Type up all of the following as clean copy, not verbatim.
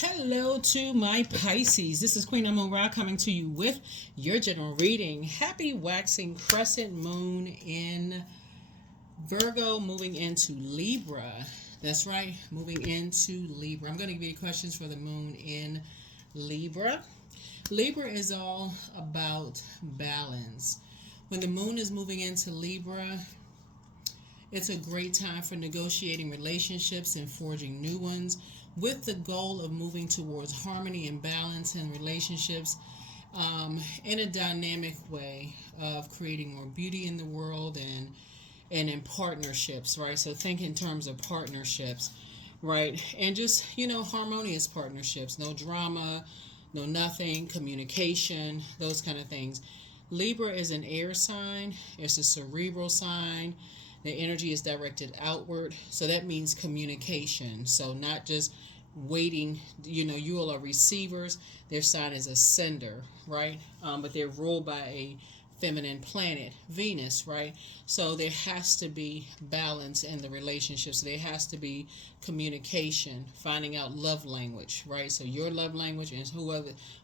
Hello to my Pisces. This is Queen Amun Ra coming to you with your general reading. Happy waxing crescent moon in Virgo, moving into Libra. That's right, moving into Libra. I'm going to give you questions for the moon in Libra. Libra is all about balance. When the moon is moving into Libra, it's a great time for negotiating relationships and forging new ones with the goal of moving towards harmony and balance in relationships in a dynamic way of creating more beauty in the world and in partnerships, right? So think in terms of partnerships, right? And just, harmonious partnerships, no drama, no nothing, communication, those kind of things. Libra is an air sign, it's a cerebral sign. The energy is directed outward, so that means communication. So not just waiting, you all are receivers. Their sign is a sender, right? But they're ruled by a feminine planet, Venus, right? So there has to be balance in the relationships. There has to be communication, finding out love language, right? So your love language and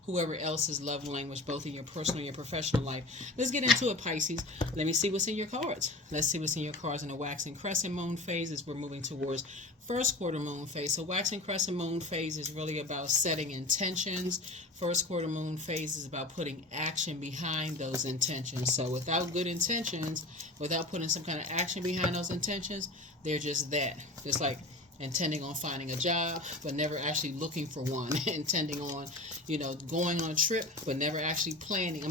whoever else's love language, both in your personal and your professional life. Let's get into it, Pisces. Let me see what's in your cards. Let's see what's in your cards in the waxing crescent moon phase as we're moving towards first quarter moon phase. So waxing crescent moon phase is really about setting intentions. First quarter moon phase is about putting action behind those intentions. So without good intentions, without putting some kind of action behind those intentions, they're just that. Just like intending on finding a job, but never actually looking for one. Intending on, going on a trip, but never actually planning.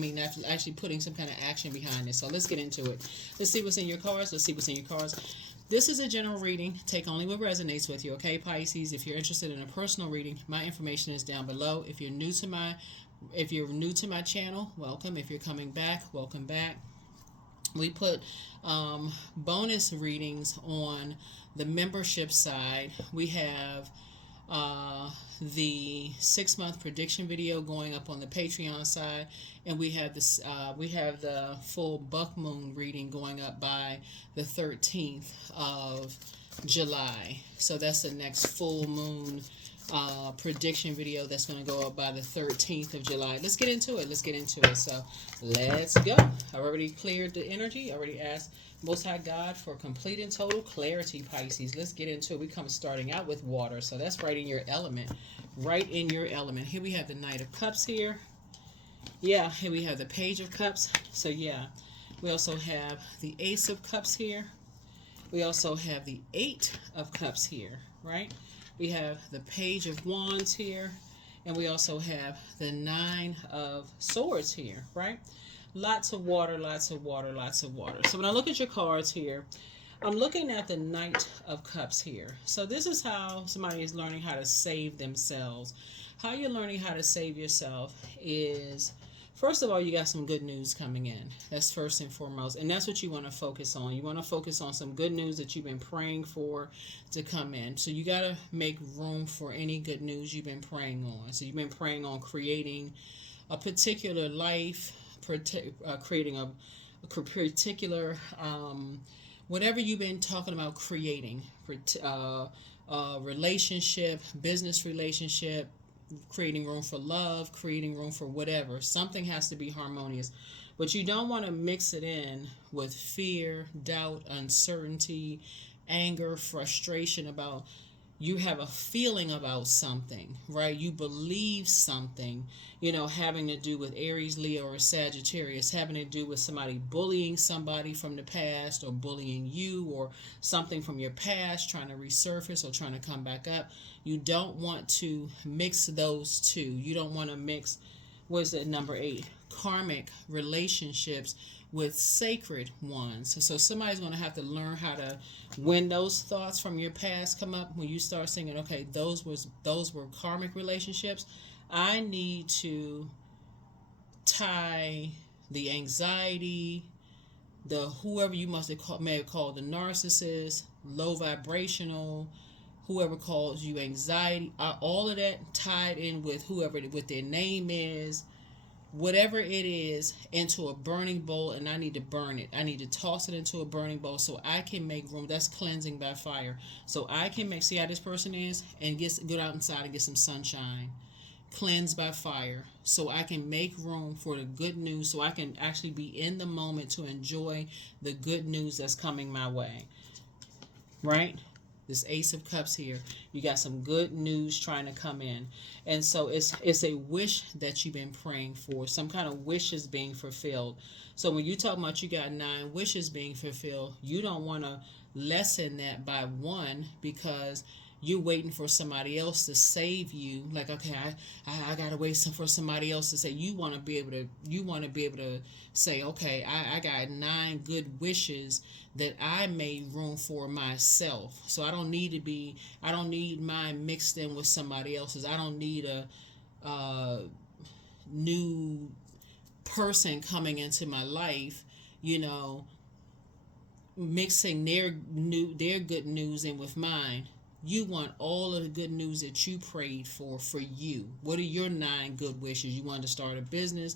Actually putting some kind of action behind it. So let's get into it. Let's see what's in your cards. Let's see what's in your cards. This is a general reading. Take only what resonates with you, okay, Pisces? If you're interested in a personal reading, my information is down below. If you're new to my channel, welcome. If you're coming back, welcome back. We put bonus readings on the membership side. We have the 6-month prediction video going up on the Patreon side, and we have this. We have the full buck moon reading going up by the 13th of July. So that's the next full moon prediction video that's going to go up by the 13th of July. Let's get into it. So let's go. I already cleared the energy. I already asked Most High God for complete and total clarity, Pisces. Let's get into it. We come starting out with water. So that's right in your element. Here we have the Knight of Cups here. Yeah, here we have the Page of Cups. So yeah, we also have the Ace of Cups here. We also have the 8 of Cups here, right? We have the Page of Wands here, and we also have the 9 of Swords here, right? Lots of water. So when I look at your cards here, I'm looking at the Knight of Cups here. So this is how somebody is learning how to save themselves. How you're learning how to save yourself is, first of all, you got some good news coming in. That's first and foremost. And that's what you want to focus on. You want to focus on some good news that you've been praying for to come in. So you got to make room for any good news you've been praying on. So you've been praying on creating a particular life, creating a particular, whatever you've been talking about creating, relationship, business relationship, creating room for love, creating room for whatever. Something has to be harmonious. But you don't want to mix it in with fear, doubt, uncertainty, anger, frustration about you have a feeling about something, right? You believe something, having to do with Aries, Leo, or Sagittarius, having to do with somebody bullying somebody from the past or bullying you, or something from your past trying to resurface or trying to come back up. You don't want to mix those two. You don't want to mix, number 8? Karmic relationships with sacred ones. So somebody's going to have to learn how to, when those thoughts from your past come up, when you start thinking, okay, those were karmic relationships, I need to tie the anxiety, the whoever you may have called the narcissist, low vibrational, whoever calls you anxiety, all of that tied in with whoever, what their name is, whatever it is into a burning bowl, and I need to burn it. I need to toss it into a burning bowl so I can make room. That's cleansing by fire. So I can make, see how this person is, and get out inside and get some sunshine. Cleanse by fire so I can make room for the good news, so I can actually be in the moment to enjoy the good news that's coming my way. Right? This Ace of Cups here, you got some good news trying to come in. And so it's a wish that you've been praying for. Some kind of wish is being fulfilled. So when you talk about you got 9 wishes being fulfilled, you don't want to lessen that by 1 because you're waiting for somebody else to save you. Like, okay, I gotta wait for somebody else to say. You want to be able to say, okay, I got 9 good wishes that I made room for myself. So I don't need mine mixed in with somebody else's. I don't need a new person coming into my life, mixing their good news in with mine. You want all of the good news that you prayed for you. What are your 9 good wishes? You want to start a business,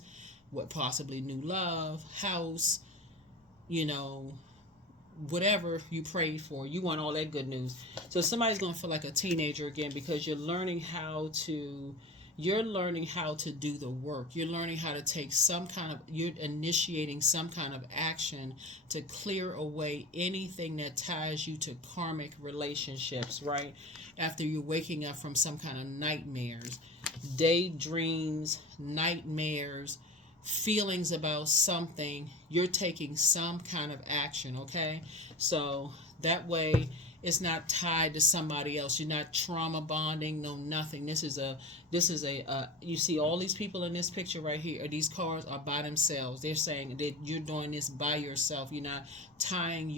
what possibly new love, house, whatever you prayed for. You want all that good news. So somebody's going to feel like a teenager again because you're learning how to do the work. You're learning how to take you're initiating some kind of action to clear away anything that ties you to karmic relationships, right? After you're waking up from some kind of nightmares, daydreams, nightmares, feelings about something, you're taking some kind of action, okay? So that way it's not tied to somebody else. You're not trauma bonding, no nothing. This is a you see all these people in this picture right here, these cards are by themselves. They're saying that you're doing this by yourself. You're not tying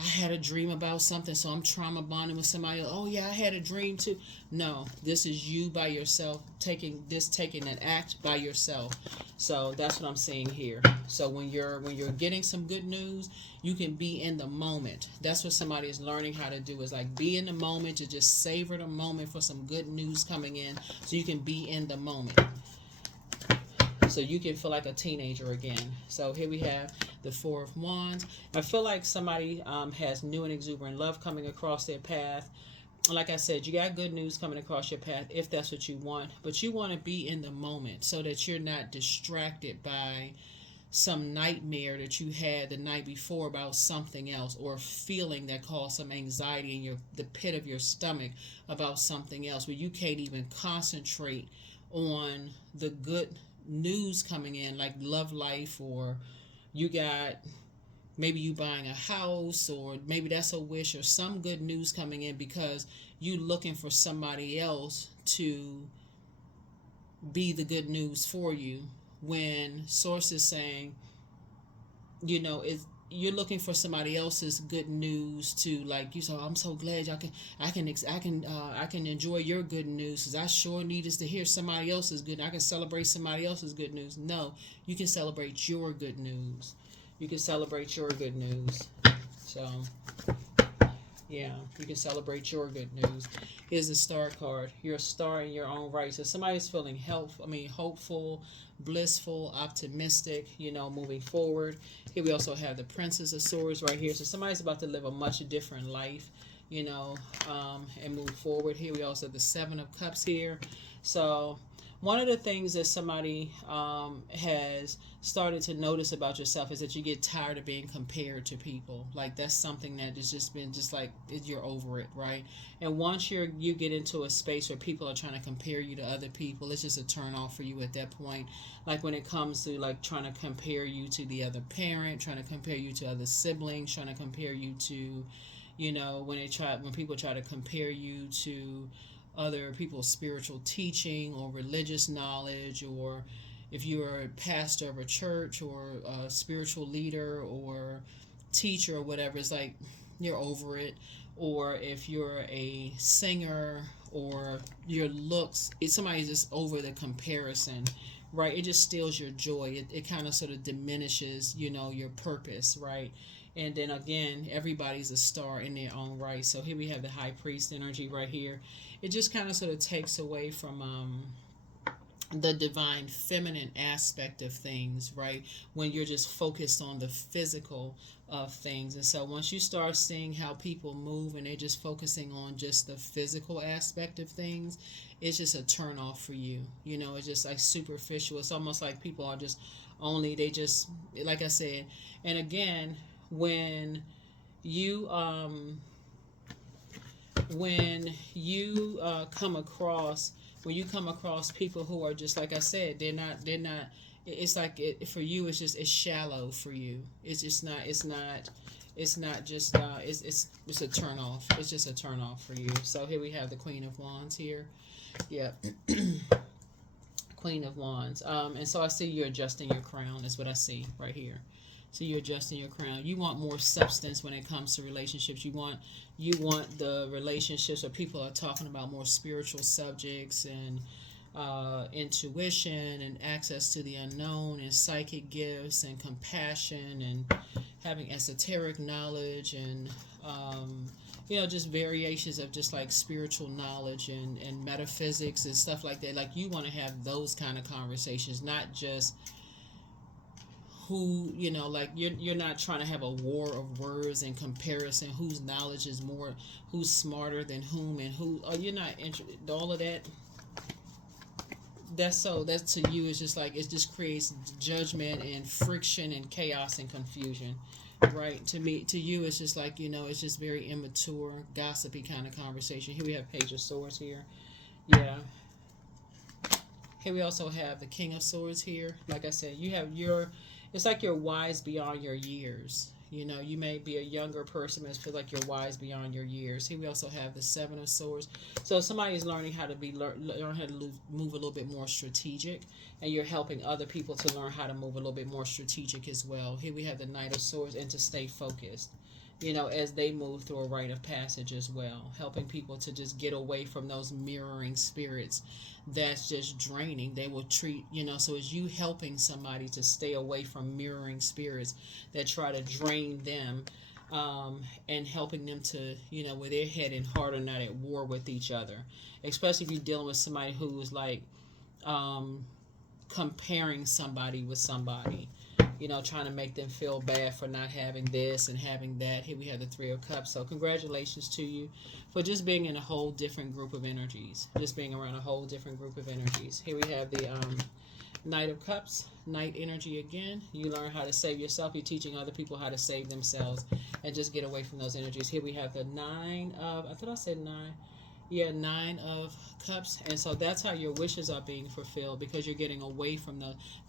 I had a dream about something, so I'm trauma bonding with somebody else. Oh yeah, I had a dream too. No, this is you by yourself taking an act by yourself. So that's what I'm saying here. So when you're getting some good news, you can be in the moment. That's what somebody is learning how to do, is like be in the moment, to just savor the moment for some good news coming in, so you can be in the moment. So you can feel like a teenager again. So here we have the 4 of Wands. I feel like somebody has new and exuberant love coming across their path. Like I said, you got good news coming across your path if that's what you want. But you want to be in the moment so that you're not distracted by some nightmare that you had the night before about something else, or a feeling that caused some anxiety in the pit of your stomach about something else, where you can't even concentrate on the good news coming in, like love life, or you got maybe you buying a house, or maybe that's a wish, or some good news coming in because you looking for somebody else to be the good news for you, when source is saying, you're looking for somebody else's good news to, like, you say, I'm so glad I can enjoy your good news, because I sure need us to hear somebody else's good. I can celebrate somebody else's good news. No, you can celebrate your good news. You can celebrate your good news. So yeah, you can celebrate your good news. Here's the Star card. You're a star in your own right. So somebody's feeling hopeful, blissful, optimistic, moving forward. Here we also have the Princess of Swords right here. So somebody's about to live a much different life, and move forward. Here we also have the 7 of Cups here. So one of the things that somebody has started to notice about yourself is that you get tired of being compared to people. Like, that's something that has just been you're over it, right? And once you get into a space where people are trying to compare you to other people, it's just a turn off for you at that point. Like when it comes to like trying to compare you to the other parent, trying to compare you to other siblings, trying to compare you to, when people try to compare you to other people's spiritual teaching or religious knowledge, or if you're a pastor of a church or a spiritual leader or teacher or whatever, it's like you're over it. Or if you're a singer or your looks, somebody's just over the comparison, right? It just steals your joy. It kind of sort of diminishes, your purpose, right? And then again, everybody's a star in their own right. So here we have the High Priest energy right here. It just kind of sort of takes away from the divine feminine aspect of things, right? When you're just focused on the physical of things. And so once you start seeing how people move and they're just focusing on just the physical aspect of things, it's just a turn off for you. You know, it's just like superficial. It's almost like people are just only, they just, like I said, and again, when you, when you come across when you come across people who are just like I said, they're not it's like for you it's just it's shallow for you. It's just not it's not just it's a turn off. It's just a turn off for you. So here we have the Queen of Wands here. Yep. Queen of Wands. And so I see you're adjusting your crown is what I see right here. So you're adjusting your crown. You want more substance when it comes to relationships. You want the relationships where people are talking about more spiritual subjects and intuition and access to the unknown and psychic gifts and compassion and having esoteric knowledge and just variations of just like spiritual knowledge and metaphysics and stuff like that. Like you want to have those kind of conversations, not just who like you're not trying to have a war of words and comparison, whose knowledge is more, who's smarter than whom, and who you're not interested, all of that. That's to you, it's just like it just creates judgment and friction and chaos and confusion, right? To you it's just like it's just very immature, gossipy kind of conversation. Here we have Page of Swords here. Yeah. Here we also have the King of Swords here. Like I said, you have it's like you're wise beyond your years. You may be a younger person, but it feels like you're wise beyond your years. Here we also have the Seven of Swords. So somebody is learning how to learn how to move a little bit more strategic, and you're helping other people to learn how to move a little bit more strategic as well. Here we have the Knight of Swords, and to stay focused. As they move through a rite of passage as well, helping people to just get away from those mirroring spirits that's just draining. They will treat, so as you helping somebody to stay away from mirroring spirits that try to drain them, and helping them to, where their head and heart are not at war with each other, especially if you're dealing with somebody who's like comparing somebody with somebody, trying to make them feel bad for not having this and having that. Here we have the Three of Cups. So congratulations to you for just being in a whole different group of energies, just being around a whole different group of energies. Here we have the Knight of Cups, Knight energy again. You learn how to save yourself. You're teaching other people how to save themselves and just get away from those energies. Here we have the Nine of, I thought I said nine. Yeah, Nine of Cups. And so that's how your wishes are being fulfilled, because you're getting away from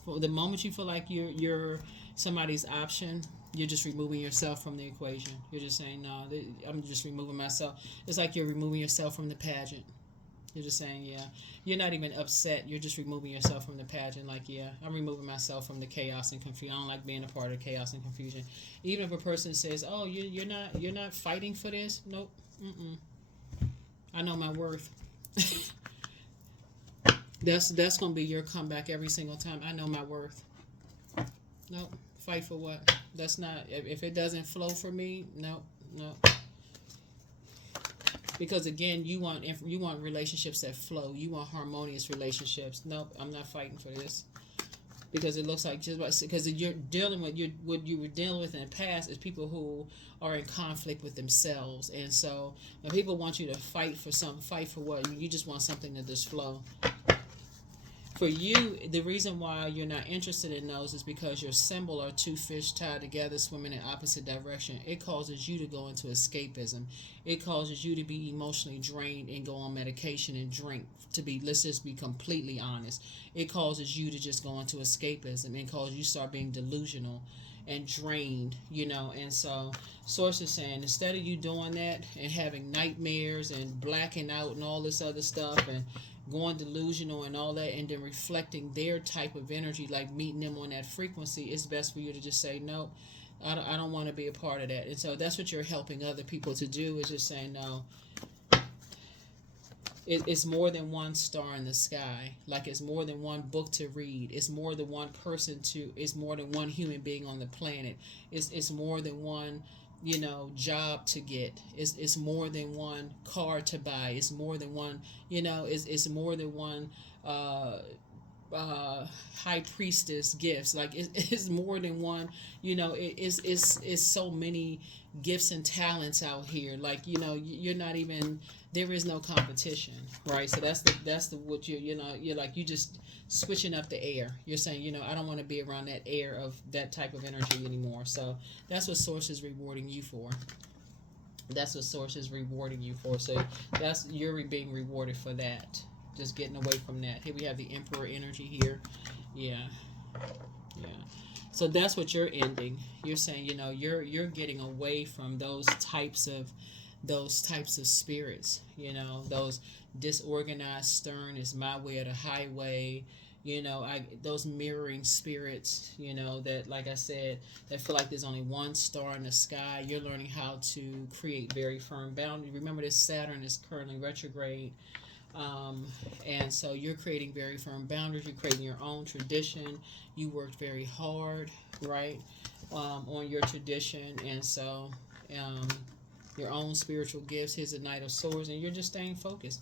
the moment you feel like you're somebody's option, you're just removing yourself from the equation. You're just saying, no, I'm just removing myself. It's like you're removing yourself from the pageant. You're just saying, yeah. You're not even upset. You're just removing yourself from the pageant. Like, yeah, I'm removing myself from the chaos and confusion. I don't like being a part of chaos and confusion. Even if a person says, oh, you're not fighting for this. Nope. Mm-mm. I know my worth. That's gonna be your comeback every single time. I know my worth. Nope. Fight for what? That's not. If it doesn't flow for me, nope. Because again, you want relationships that flow. You want harmonious relationships. Nope. I'm not fighting for this. Because it looks like because you're dealing with what you were dealing with in the past is people who are in conflict with themselves, and so when people want you to fight for what, you just want something to just flow. For you, the reason why you're not interested in those is because your symbol are two fish tied together swimming in opposite direction. It causes you to go into escapism. It causes you to be emotionally drained and go on medication and drink. Let's just be completely honest. It causes you to just go into escapism and causes you start being delusional and drained, and so Source is saying, instead of you doing that and having nightmares and blacking out and all this other stuff and going delusional and all that, and then reflecting their type of energy, like meeting them on that frequency, it's best for you to just say, no, I don't want to be a part of that. And so that's what you're helping other people to do, is just saying, no, it's more than one star in the sky. Like, it's more than one book to read. It's more than one person it's more than one human being on the planet. It's more than one, job to get. It's more than one car to buy. It's more than one, it's more than one high priestess gifts. Like it's more than one. It's so many gifts and talents out here. Like you're not even, there is no competition, right? So that's the what you're like, you just switching up the air. You're saying, I don't want to be around that air of that type of energy anymore. So that's what source is rewarding you for. That's what source is rewarding you for. So that's, you're being rewarded for that. Just getting away from that. Here we have the Emperor energy here. Yeah. So that's what you're ending. You're saying, you're getting away from those types of spirits. Those disorganized, stern is my way or the highway. Those mirroring spirits, that, like I said, that feel like there's only one star in the sky. You're learning how to create very firm boundaries. Remember, this Saturn is currently retrograde. And so you're creating very firm boundaries. You're creating your own tradition. You worked very hard, right, on your tradition. And so your own spiritual gifts. Here's the Knight of Swords. And you're just staying focused.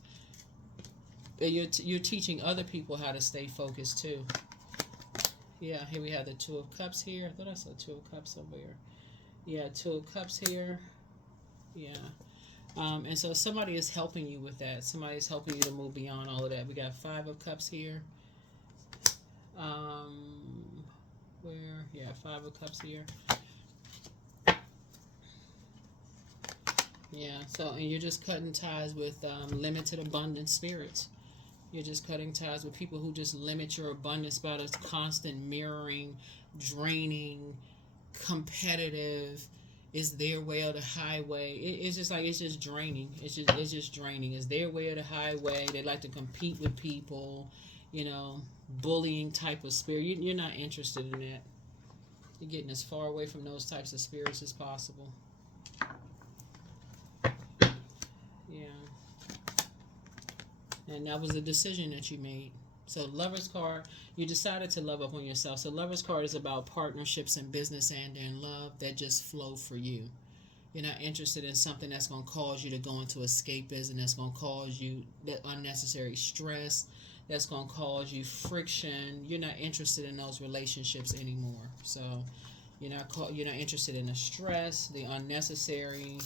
You're teaching other people how to stay focused too. Yeah, here we have the Two of Cups here. I thought I saw Two of Cups somewhere. Yeah, Two of Cups here. Yeah. And so somebody is helping you with that. Somebody is helping you to move beyond all of that. We got Five of Cups here. Five of Cups here. Yeah, so, and you're just cutting ties with limited abundance spirits. You're just cutting ties with people who just limit your abundance by this constant mirroring, draining, competitive. Is their way or the highway. It's just like, it's just draining. It's just draining. It's their way or the highway. They like to compete with people, bullying type of spirit. You're not interested in that. You're getting as far away from those types of spirits as possible. And that was a decision that you made. So Lover's card, you decided to love up on yourself. So Lover's card is about partnerships in business and in love that just flow for you. You're not interested in something that's going to cause you to go into escapism, that's going to cause you that unnecessary stress, that's going to cause you friction. You're not interested in those relationships anymore. So you're not interested in the stress, the unnecessary,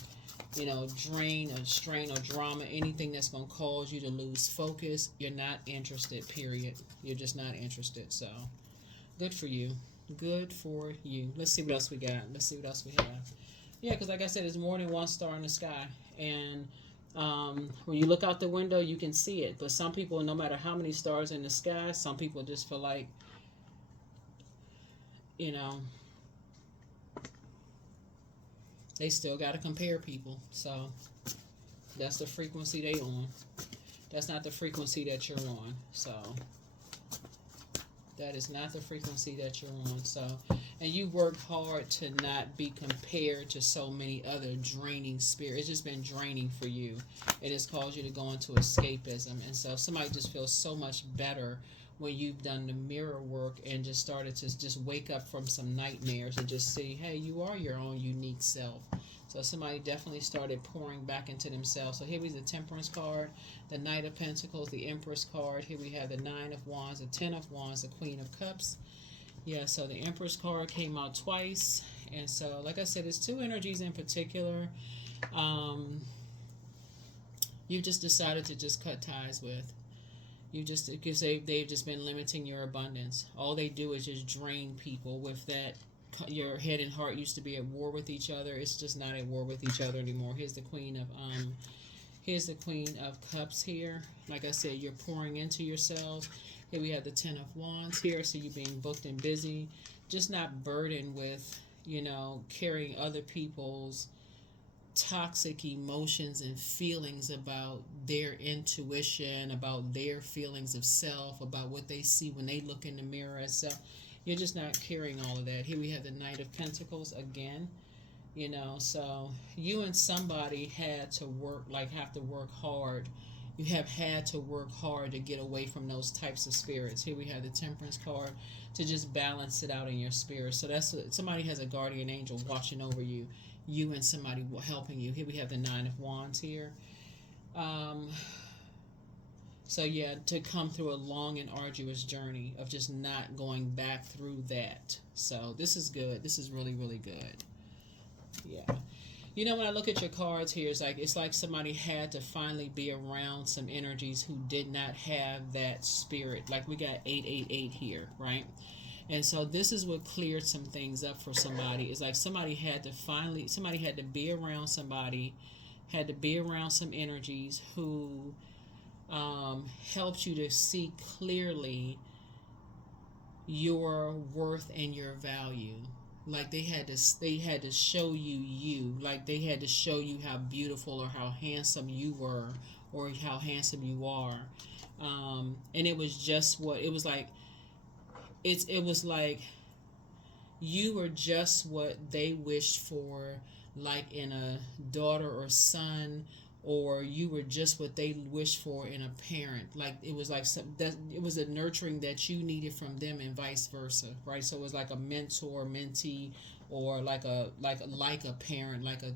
drain or strain or drama, anything that's going to cause you to lose focus. You're not interested, period. You're just not interested. So good for you. Good for you. Let's see what else we got. Let's see what else we have. Yeah, because like I said, there's more than one star in the sky. And when you look out the window, you can see it. But some people, no matter how many stars in the sky, some people just feel like, they still got to compare people. So that's the frequency they on. That's not the frequency that you're on. So that is not the frequency that you're on. So, and you work hard to not be compared to so many other draining spirits. It's just been draining for you. It has caused you to go into escapism. And so somebody just feels so much better when you've done the mirror work and just started to just wake up from some nightmares and just see, hey, you are your own unique self. So somebody definitely started pouring back into themselves. So here we have the Temperance card, the Knight of Pentacles, the Empress card. Here we have the Nine of Wands, the Ten of Wands, the Queen of Cups. Yeah, so the Empress card came out twice. And so, like I said, there's two energies in particular you've just decided to just cut ties with. Because they've just been limiting your abundance. All they do is just drain people with that. Your head and heart used to be at war with each other. It's just not at war with each other anymore. Here's the Queen of Cups here. Like I said, you're pouring into yourselves. Here we have the Ten of Wands here. So you're being booked and busy. Just not burdened with, carrying other people's toxic emotions and feelings about their intuition, about their feelings of self, about what they see when they look in the mirror as self. You're just not carrying all of that. Here we have the Knight of Pentacles again. So you and somebody have to work hard. You have had to work hard to get away from those types of spirits. Here we have the Temperance card to just balance it out in your spirit. So somebody has a guardian angel watching over you. You and somebody helping you. Here we have the Nine of Wands here. So yeah, to come through a long and arduous journey of just not going back through that. So this is good. This is really, really good. Yeah. You know, when I look at your cards here, it's like somebody had to finally be around some energies who did not have that spirit. Like we got 888 here, right? And so this is what cleared some things up for somebody. It's like somebody had to be around somebody, had to be around some energies who helped you to see clearly your worth and your value. Like they had to show you, like they had to show you how beautiful or how handsome you were or how handsome you are. And it was just what it was like. It was like you were just what they wished for, like in a daughter or son, or you were just what they wished for in a parent. Like it was like it was a nurturing that you needed from them, and vice versa, right? So it was like a mentor, mentee, or like a parent, like a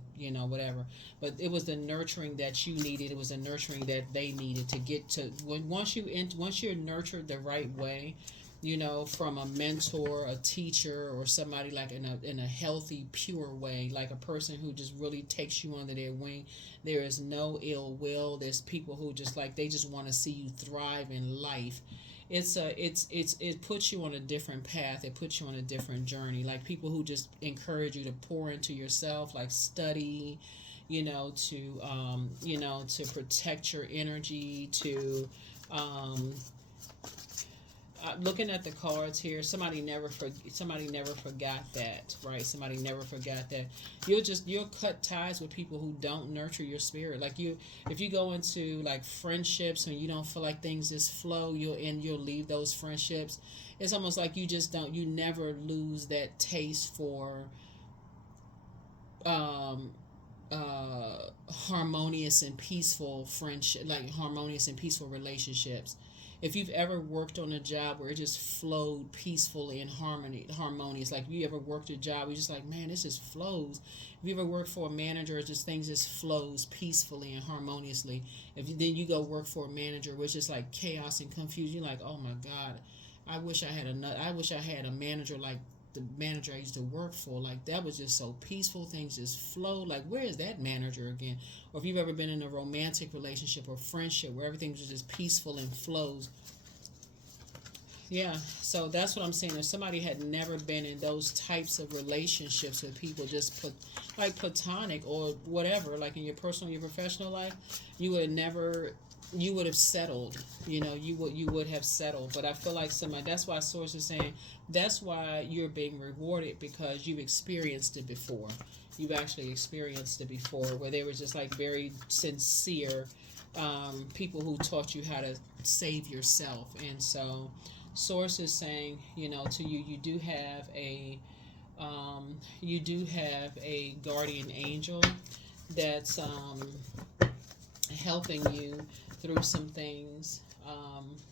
whatever. But it was the nurturing that you needed. It was the nurturing that they needed to get to once you're nurtured the right way, from a mentor, a teacher, or somebody like in a healthy, pure way, like a person who just really takes you under their wing. There is no ill will. There's people who just like they just want to see you thrive in life. It puts you on a different path. It puts you on a different journey. Like people who just encourage you to pour into yourself, like study, to protect your energy, to looking at the cards here, somebody never forgot that, right? Somebody never forgot that. You'll cut ties with people who don't nurture your spirit. Like if you go into like friendships and you don't feel like things just flow, you'll leave those friendships. It's almost like you never lose that taste for um harmonious and peaceful friendship, like harmonious and peaceful relationships. If you've ever worked on a job where it just flowed peacefully and harmonious, like you ever worked a job where you're just like, man, this just flows. If you ever worked for a manager, it's just things just flows peacefully and harmoniously. Then you go work for a manager where it's just like chaos and confusion, you're like, oh my God, I wish I had a manager like the manager I used to work for. Like that was just so peaceful, things just flow. Like where is that manager again? Or if you've ever been in a romantic relationship or friendship where everything was just peaceful and flows. Yeah, so that's what I'm saying. If somebody had never been in those types of relationships with people, just put like platonic or whatever, like in your personal, your professional life, you would have settled. You would have settled. But I feel like somebody. That's why Source is saying. That's why you're being rewarded, because you've experienced it before. You've actually experienced it before, where they were just like very sincere people who taught you how to save yourself. And so, Source is saying, to you, you do have a guardian angel that's helping you through some things.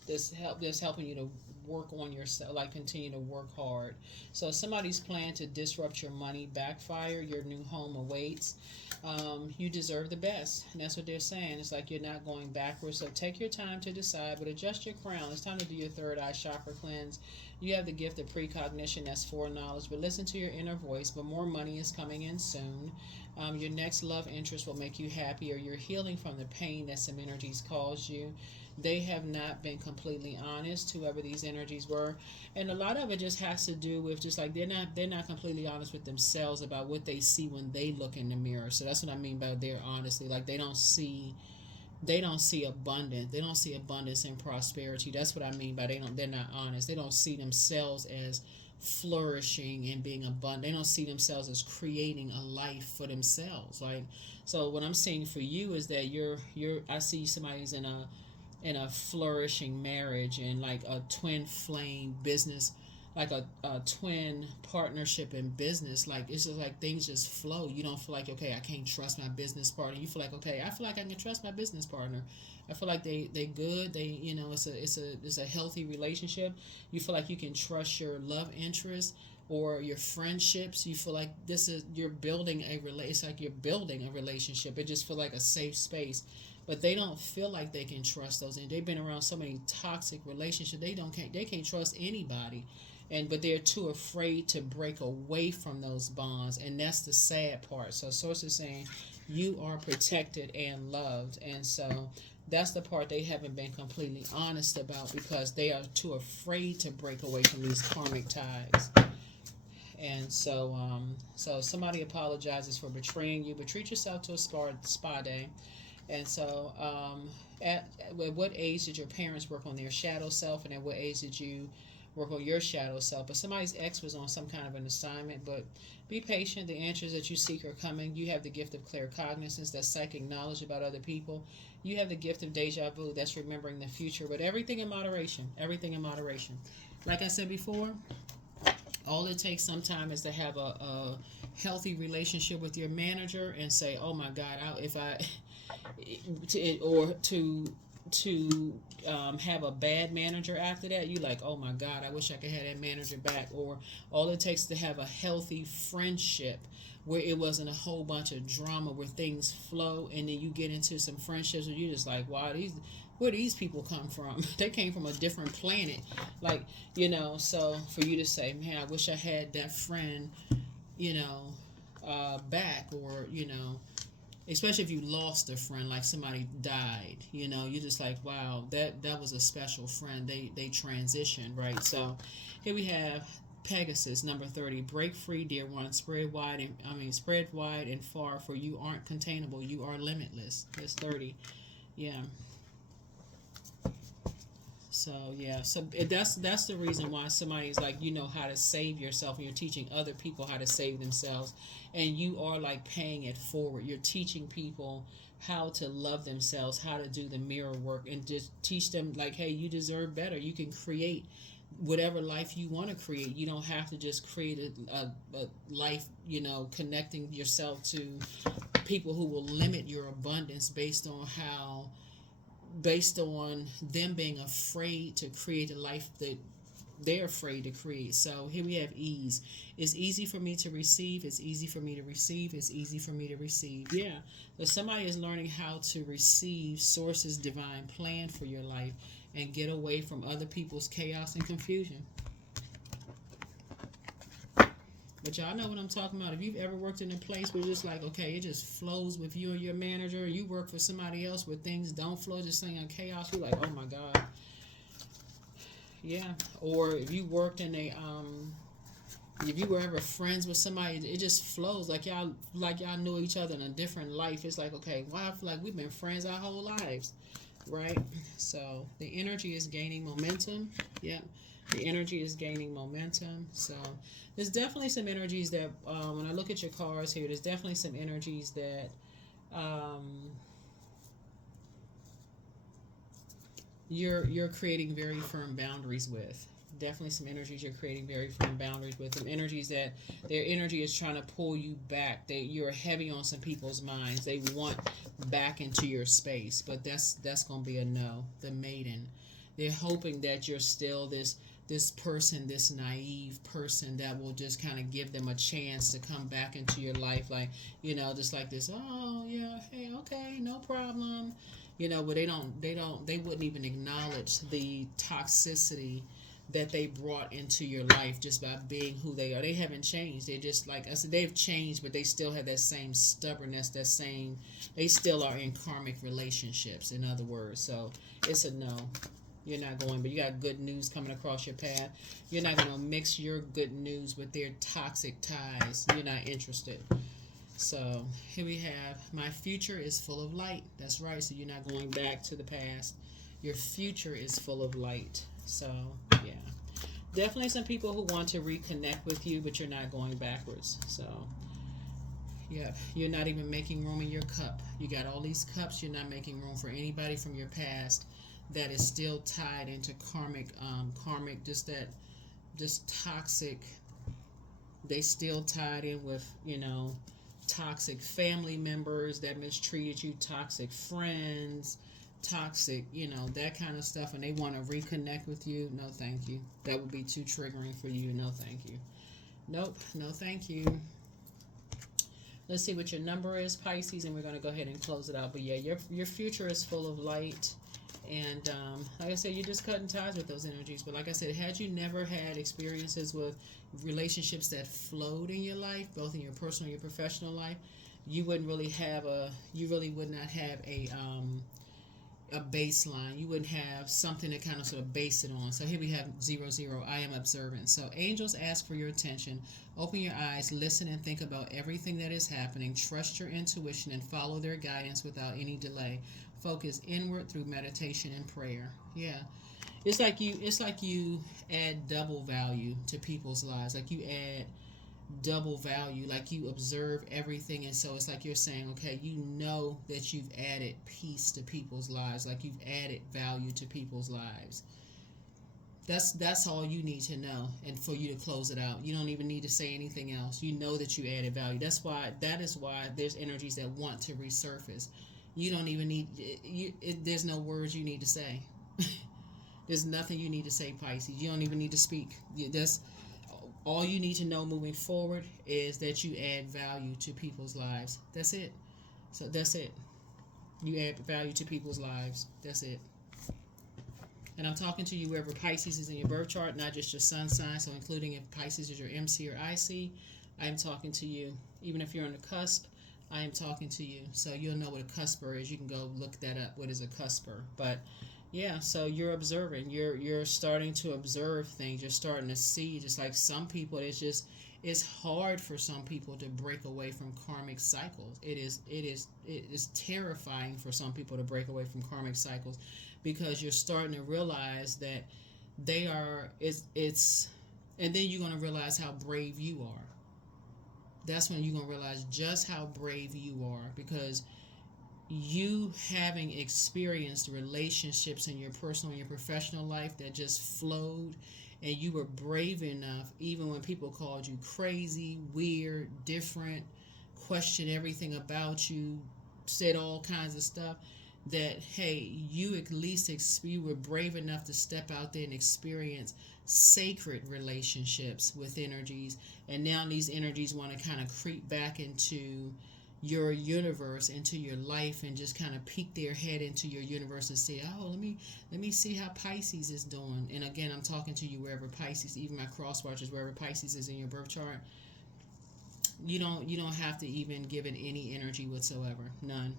That's helping you to work on yourself, like continue to work hard. So somebody's plan to disrupt your money backfire. Your new home awaits. You deserve the best, and that's what they're saying. It's like you're not going backwards. So take your time to decide, but adjust your crown. It's time to do your third eye chakra cleanse. You have the gift of precognition, that's foreknowledge, but listen to your inner voice. But more money is coming in soon. Your next love interest will make you happier. You're healing from the pain that some energies caused you. They have not been completely honest, whoever these energies were, and a lot of it just has to do with just like they're not completely honest with themselves about what they see when they look in the mirror. So that's what I mean by their honesty. Like they don't see abundance. They don't see abundance and prosperity. That's what I mean by they're not honest. They don't see themselves as flourishing and being abundant. They don't see themselves as creating a life for themselves. Like, so what I'm saying for you is that I see somebody's in a flourishing marriage and like a twin flame business, like a twin partnership in business. Like it's just like things just flow. You don't feel like, okay, I can't trust my business partner. You feel like, okay, I feel like I can trust my business partner. I feel like they good. They it's a healthy relationship. You feel like you can trust your love interest or your friendships. You feel like you're building a it's like you're building a relationship. It just feel like a safe space. but they don't feel like they can trust those. And they've been around so many toxic relationships. They can't trust anybody, but they're too afraid to break away from those bonds, and that's the sad part. So source is saying you are protected and loved, and so that's the part they haven't been completely honest about, because they are too afraid to break away from these karmic ties. And so somebody apologizes for betraying you, but treat yourself to a spa day. And so, at what age did your parents work on their shadow self, and at what age did you work on your shadow self? But somebody's ex was on some kind of an assignment, but be patient. The answers that you seek are coming. You have the gift of claircognizance, that's psychic knowledge about other people. You have the gift of deja vu, that's remembering the future, but everything in moderation. Everything in moderation. Like I said before, all it takes sometime is to have a healthy relationship with your manager and say, oh my God, to have a bad manager after that, you like, oh my God, I wish I could have that manager back. Or all it takes to have a healthy friendship where it wasn't a whole bunch of drama, where things flow, and then you get into some friendships where you're just like, wow, where these people come from? They came from a different planet. Like, so for you to say, man, I wish I had that friend, back, or, especially if you lost a friend, like somebody died, you're just like, wow, that was a special friend. They transitioned, right? So here we have Pegasus, number 30. Break free, dear one. Spread wide and far, for you aren't containable. You are limitless. That's 30. Yeah. So that's the reason why somebody's like, how to save yourself, and you're teaching other people how to save themselves, and you are like paying it forward. You're teaching people how to love themselves, how to do the mirror work, and just teach them like, hey, you deserve better. You can create whatever life you want to create. You don't have to just create a life, connecting yourself to people who will limit your abundance based on them being afraid to create a life that they're afraid to create. So here we have ease. It's easy for me to receive. It's easy for me to receive. It's easy for me to receive. Yeah. So somebody is learning how to receive Source's divine plan for your life and get away from other people's chaos and confusion. But y'all know what I'm talking about. If you've ever worked in a place where it's just like, okay, it just flows with you and your manager, you work for somebody else where things don't flow, just saying chaos, you're like, oh my God. Yeah. Or if you worked in if you were ever friends with somebody, it just flows like y'all knew each other in a different life. It's like, okay, wow, I feel like we've been friends our whole lives, right? So the energy is gaining momentum. Yep. The energy is gaining momentum. So there's definitely some energies that, when I look at your cards here, there's definitely some energies that you're creating very firm boundaries with. Definitely some energies you're creating very firm boundaries with. Some energies that their energy is trying to pull you back. You're heavy on some people's minds. They want back into your space, but that's going to be a no. The Maiden. They're hoping that you're still this person, this naive person that will just kind of give them a chance to come back into your life, like, just like this, oh yeah, hey, okay, no problem, but they wouldn't even acknowledge the toxicity that they brought into your life just by being who they are. They haven't changed. They just, like I said, they've changed, but they still have that same stubbornness, they still are in karmic relationships, in other words. So it's a no. You're not going, but you got good news coming across your path. You're not going to mix your good news with their toxic ties. You're not interested. So here we have, my future is full of light. That's right. So you're not going back to the past. Your future is full of light. So yeah, definitely some people who want to reconnect with you, but you're not going backwards. So yeah, you're not even making room in your cup. You got all these cups. You're not making room for anybody from your past that is still tied into karmic, just toxic. They still tied in with, toxic family members that mistreated you, toxic friends, toxic, that kind of stuff, and they want to reconnect with you. No, thank you. That would be too triggering for you. No, thank you. Nope. No, thank you. Let's see what your number is, Pisces, and we're going to go ahead and close it out. But yeah, your future is full of light. And like I said, you're just cutting ties with those energies. But like I said, had you never had experiences with relationships that flowed in your life, both in your personal and your professional life, you wouldn't really have you really would not have a baseline. You wouldn't have something to kind of sort of base it on. So here we have 0, 0. I am observant. So angels ask for your attention. Open your eyes, listen, and think about everything that is happening. Trust your intuition and follow their guidance without any delay. Focus inward through meditation and prayer. Yeah. It's like you add double value to people's lives. Like you add double value, like you observe everything, and so it's like you're saying, okay, you know that you've added peace to people's lives, like you've added value to people's lives. That's all you need to know, and for you to close it out, you don't even need to say anything else. You know that you added value. That is why there's energies that want to resurface. You don't even need there's no words you need to say. There's nothing you need to say, Pisces. You don't even need to speak. That's all you need to know moving forward, is that you add value to people's lives. That's it. So that's it. You add value to people's lives. That's it. And I'm talking to you wherever Pisces is in your birth chart, not just your sun sign. So including if Pisces is your MC or IC, I am talking to you. Even if you're on the cusp, I am talking to you. So you'll know what a cusper is. You can go look that up. What is a cusper? But yeah, so you're observing. You're starting to observe things. You're starting to see. Just like some people, it's hard for some people to break away from karmic cycles. It is terrifying for some people to break away from karmic cycles, because you're starting to realize that they are. It's and then you're going to realize how brave you are. That's when you're going to realize just how brave you are, because you having experienced relationships in your personal and your professional life that just flowed, and you were brave enough, even when people called you crazy, weird, different, questioned everything about you, said all kinds of stuff, that hey, you at least you were brave enough to step out there and experience sacred relationships with energies. And now these energies want to kind of creep back into your universe, into your life, and just kind of peek their head into your universe and say, oh, let me see how Pisces is doing. And again, I'm talking to you wherever Pisces, even my cross watchers, wherever Pisces is in your birth chart. You don't have to even give it any energy whatsoever. None.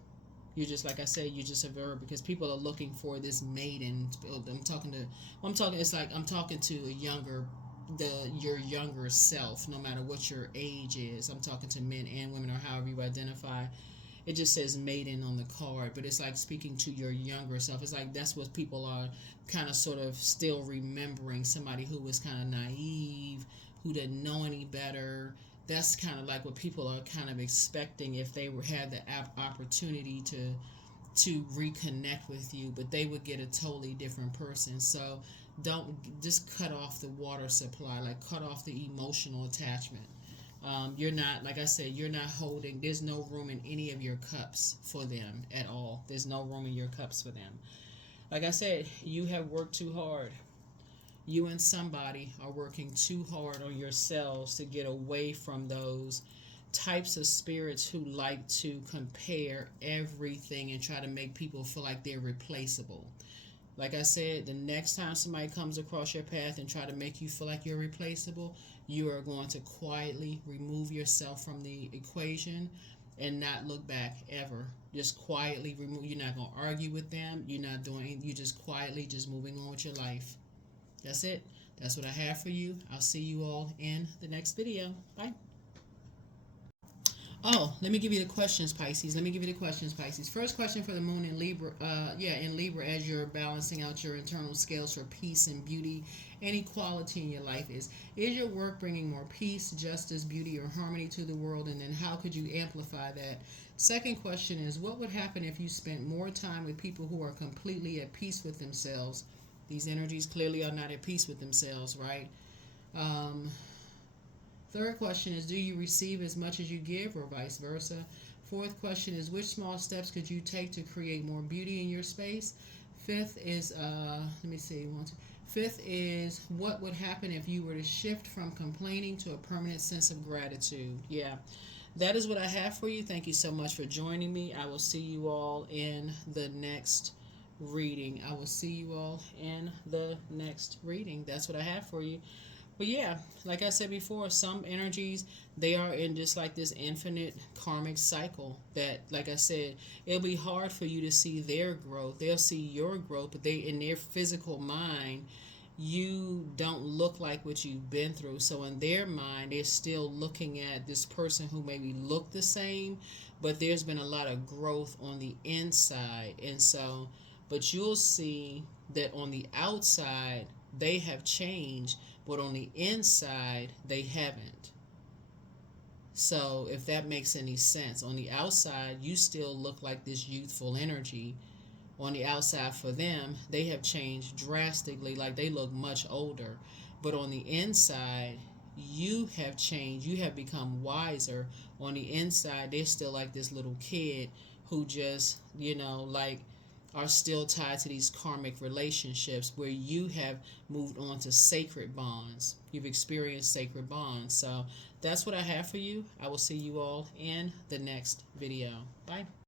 You just, like I said, you just observe, because people are looking for this maiden. It's like I'm talking to your younger self, no matter what your age is. I'm talking to men and women, or however you identify. It just says maiden on the card, but it's like speaking to your younger self. It's like that's what people are kind of sort of still remembering, somebody who was kind of naive, who didn't know any better. That's kind of like what people are kind of expecting if they had the opportunity to reconnect with you, but they would get a totally different person. So don't just cut off the water supply, like cut off the emotional attachment. You're not, like I said, you're not holding, there's no room in any of your cups for them at all. There's no room in your cups for them. Like I said, you have worked too hard. You and somebody are working too hard on yourselves to get away from those types of spirits who like to compare everything and try to make people feel like they're replaceable. Like I said, the next time somebody comes across your path and try to make you feel like you're replaceable, you are going to quietly remove yourself from the equation and not look back ever. Just quietly remove. You're not going to argue with them. You're not doing. You're just quietly just moving on with your life. That's it. That's what I have for you. I'll see you all in the next video. Bye. Oh, let me give you the questions, Pisces. First question for the moon in Libra. In Libra, as you're balancing out your internal scales for peace and beauty and equality in your life, is your work bringing more peace, justice, beauty, or harmony to the world? And then how could you amplify that? Second question is, what would happen if you spent more time with people who are completely at peace with themselves? These energies clearly are not at peace with themselves, right? Third question is, do you receive as much as you give, or vice versa? Fourth question is, which small steps could you take to create more beauty in your space? Fifth is, Fifth is, what would happen if you were to shift from complaining to a permanent sense of gratitude? Yeah, that is what I have for you. Thank you so much for joining me. I will see you all in the next reading. I will see you all in the next reading. That's what I have for you. But yeah, like I said before, some energies, they are in just like this infinite karmic cycle that, like I said, it'll be hard for you to see their growth. They'll see your growth, but they, in their physical mind, you don't look like what you've been through. So in their mind, they're still looking at this person who maybe look the same, but there's been a lot of growth on the inside. And so, but you'll see that on the outside, they have changed, but on the inside, they haven't. So if that makes any sense, on the outside, you still look like this youthful energy. On the outside for them, they have changed drastically, like they look much older. But on the inside, you have changed. You have become wiser. On the inside, they're still like this little kid who just, like are still tied to these karmic relationships where you have moved on to sacred bonds. You've experienced sacred bonds. So that's what I have for you. I will see you all in the next video. Bye.